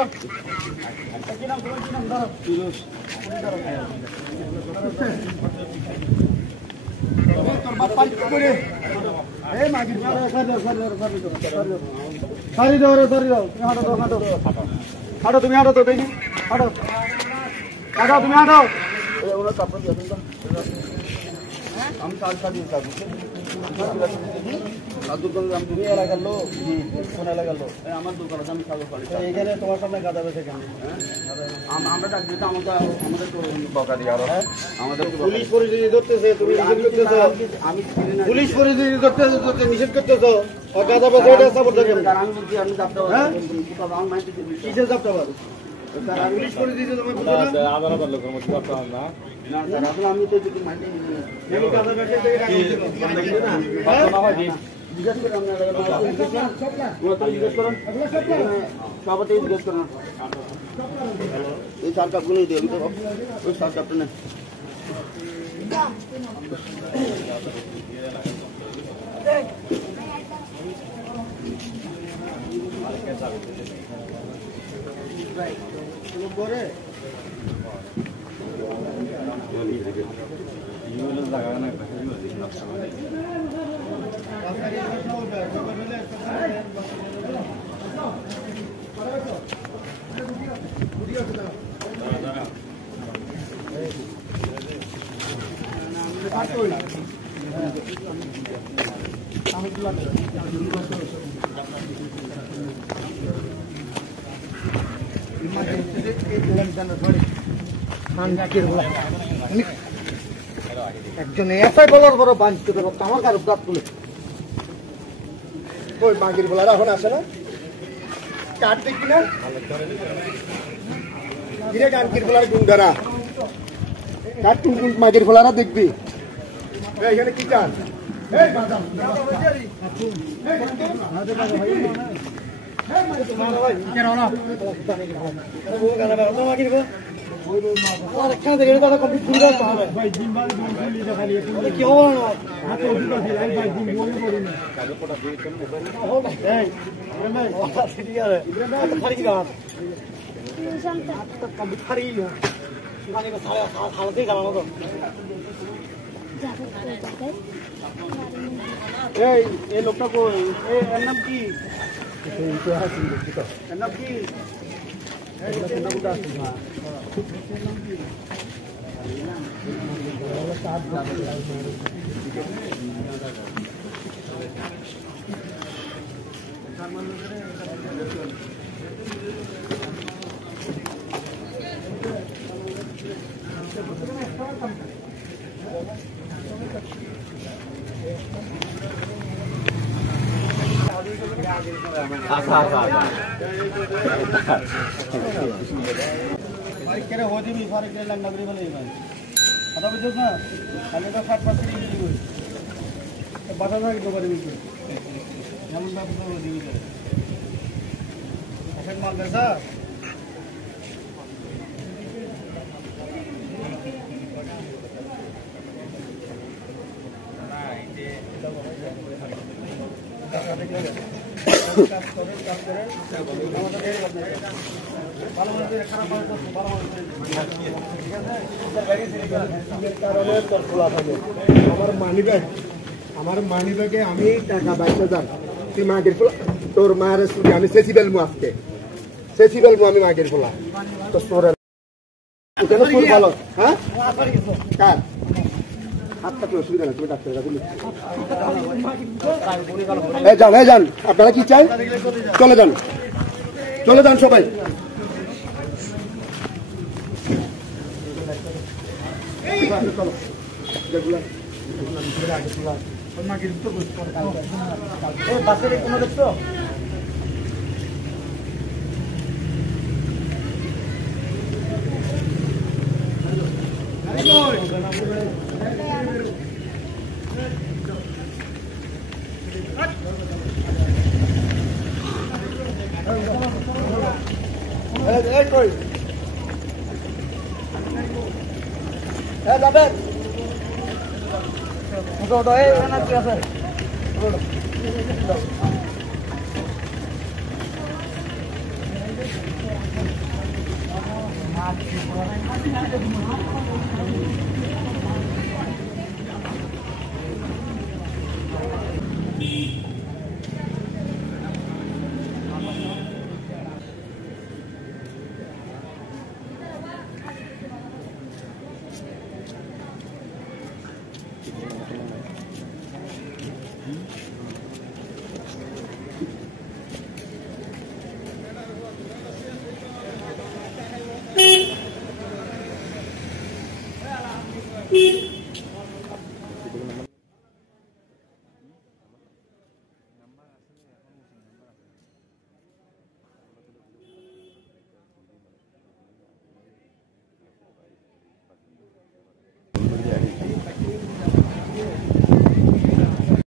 কি নাম তোমার কি নাম ধরো ফিরোজ তোর বাপ পাই করে এই মাগি সারি দাও রে সারি দাও হাঁটো তুমি হাঁটো তো দেখি হাঁটো তুমি হাঁটো ওরা কাপড় দিয়ে দাও আমি সাল সাদি সাদি দোকান আমি তুমি এলাকার লোক কোন এলাকার লোক আমার দোকান আমি সাগর পাড়ি এখানে তোমার সামনে গাদা বেছে কেন আমরা ডাকবি তো আমাদের বকা দিয়ে আরো আমাদের পুলিশ পরিস্থিতি ধরতেছে তুমি আমি পুলিশ পরিস্থিতি ধরতেছে নিষেধ করতেছো গাদা বেছে এটা সাপোর্ট দেবেন আমি বলছি আমি যাবতে পারবো আমি মাইতে দিবি কিসে যাবতে পারবো পুলিশ পরিস্থিতি তোমার বুঝো না আদার আবার লোকের মধ্যে কথা না না স্যার আসলে আমি তো যদি মাইতে দিই আমি গাদা বেছে থেকে রাখছি না জিজ্ঞেস করুন আপনারা জিজ্ঞেস করুন সবাই জিজ্ঞেস করুন এই সার কাপগুলো দিয়ে দিতে ওই সার কাপটা নেন পরে একজন এসআই বলার বড় বাঁচতে পারো আমার কারো দাঁত তুলে ওই মাগির বলার এখন আসে না কাঠ দেখবি না গানকির বলার গুন্ডারা কাঠ টুন মাগির বলারা দেখবি এখানে কি চান এই লোকটা কই এর নাম কি এর নাম কি কেন হতে বি ফারে কে লাগ নগরি বলে ভাই কথা বুঝছ না খালি তো 60% ইজি হই বাটা না কি করে বিকে যেমন না পুরো দিবি এখন মাল দেছা আমার মানি ব্যাগে আমি টাকা 22,000 তুই মাগের ফোলা তোর মায়ের স্কুলে আমি সেসিবেল মু আজকে সেসিবেল মু আমি মাগের ফোলা তো তোর ভালো হ্যাঁ কার হাতটা কি অসুবিধা না তুমি ডাক্তার যান আপনারা কি চাই চলে যান সবাই বাসের কোনো দেখছো যাবেন কি আছে